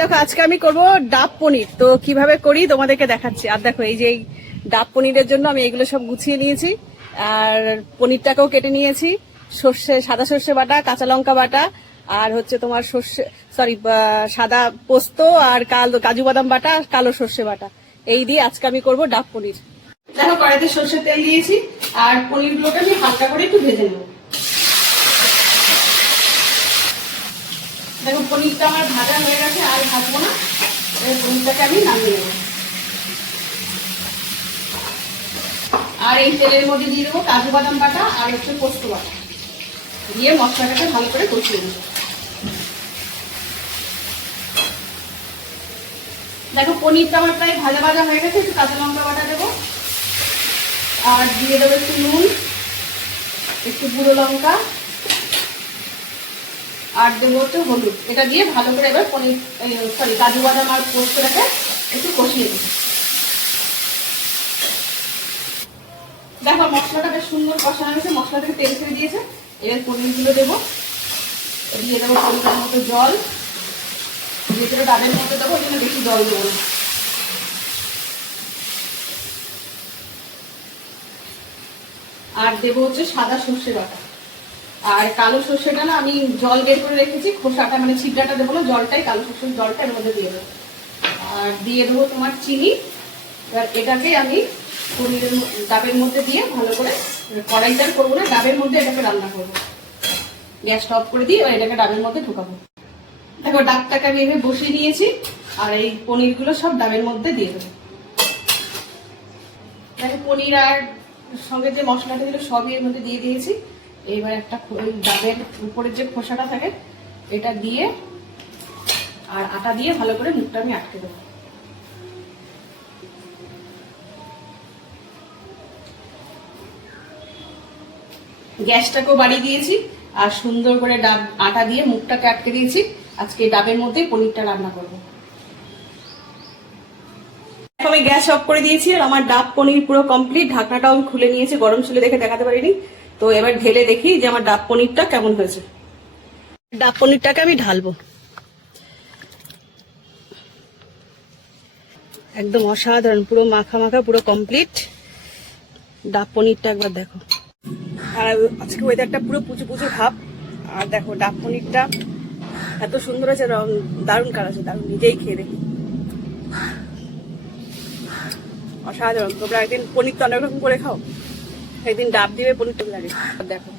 দেখো আজকে আমি করব ডাব পনির। তো কিভাবে করি তোমাদেরকে দেখাচ্ছি। আর দেখো এই যে এই ডাব পনিরের জন্য আমি এগুলো সব গুছিয়ে নিয়েছি, আর পনিরটাকেও কেটে নিয়েছি। সাদা সর্ষে বাটা, কাঁচা লঙ্কা বাটা, আর হচ্ছে তোমার সাদা পোস্ত, আর কাজু বাদাম বাটা, আর কালো সর্ষে বাটা, এই দিয়ে আজকে আমি করব ডাব পনির। দেখো কড়াইতে সর্ষের তেল দিয়েছি, আর পনিরগুলোকে আমি হালকা করে একটু ভেজে নেব। দেখো পনিরটা আমার ভাজা হয়ে গেছে, আর ভাজবো না। পনিরটাকে আমি নামিয়ে নেব। আর এই তেলের মধ্যে দিয়ে দেবো কাজু বাদাম বাটা আর একটু পোস্ত বাটা, দিয়ে মশলাটাকে ভালো করে কষিয়ে নেব। দেখো পনিরটা আমার প্রায় ভাজা ভাজা হয়ে গেছে। একটু কাঁচা লঙ্কা বাটা দেবো, আর দিয়ে দেবো একটু নুন, একটু গুঁড়ো লঙ্কা, আর দেবো হচ্ছে হলুদ। এটা দিয়ে ভালো করে এবার কাজু বাদাম আর পোস্তটাকে একটু কষিয়ে দেবো। দেখো মশলাটা বেশ সুন্দর কষানো হয়েছে, মশলা থেকে তেল ছেড়ে দিয়েছে। এবার পনিরগুলো দেবো, দিয়ে দেবো পরিমাণ মতো জল। যেগুলো ডাবের মধ্যে দেবো ওই জন্য বেশি জল দেবো। আর দেবো হচ্ছে সাদা সর্ষে বাটা, আর কালো সর্ষেটা না আমি জল বের করে রেখেছি, খোসাটা মানে ছিদ্রাটা দেবো না, জলটাই কালো সর্ষের জলটা এর মধ্যে দিয়ে দেবো। আর দিয়ে দেবো তোমার চিনি। এবার এটাকে আমি পনিরের ডাবের মধ্যে দিয়ে ভালো করে, কড়াইটা করবো না, ডাবের মধ্যে এটাকে রান্না করবো। গ্যাসটা অফ করে দিয়ে এবার এটাকে ডাবের মধ্যে ঢোকাবো। দেখো ডাবটাকে আমি এভাবে বসিয়ে নিয়েছি, আর এই পনিরগুলো সব ডাবের মধ্যে দিয়ে দেবো। দেখো পনির আর সঙ্গে যে মশলাটা ছিল সবই এর মধ্যে দিয়ে দিয়েছি। এইবার একটা ডাবের উপরের যে খোসাটা থাকে এটা দিয়ে আর আটা দিয়ে ভালো করে মুখটা আমি আটকে দেবো। গ্যাসটাকেও বাড়িয়ে দিয়েছি, আর সুন্দর করে ডাব আটা দিয়ে মুখটাকে আটকে দিয়েছি। আজকে ডাবের মধ্যে পনিরটা রান্না করবো। আমি গ্যাস অফ করে দিয়েছি, আর আমার ডাব পনির পুরো কমপ্লিট। ঢাকনাটাও আমি খুলে নিয়েছি, গরম ছিল দেখে দেখাতে পারিনি। তো এবার ঢেলে দেখি যে আমার ডাব পনিরটা কেমন হয়েছে। ডাব পনিরটাকে আমি ঢালবো। একদম অসাধারণ, পুরো মাখা মাখা, পুরো কমপ্লিট ডাব পনিরটা একবার দেখো। আর আজকে ওয়েদারটা পুরো পুচু পুচু ভাব। আর দেখো ডাব পনিরটা এত সুন্দর আছে, রং দারুণ কালার আছে, দারুণ। নিজেই খেয়ে দেখি, অসাধারণ। তোমরা একদিন পনির তো অনেক রকম করে খাও, একদিন ডাব দিবে পনিরটা লাগে। দেখো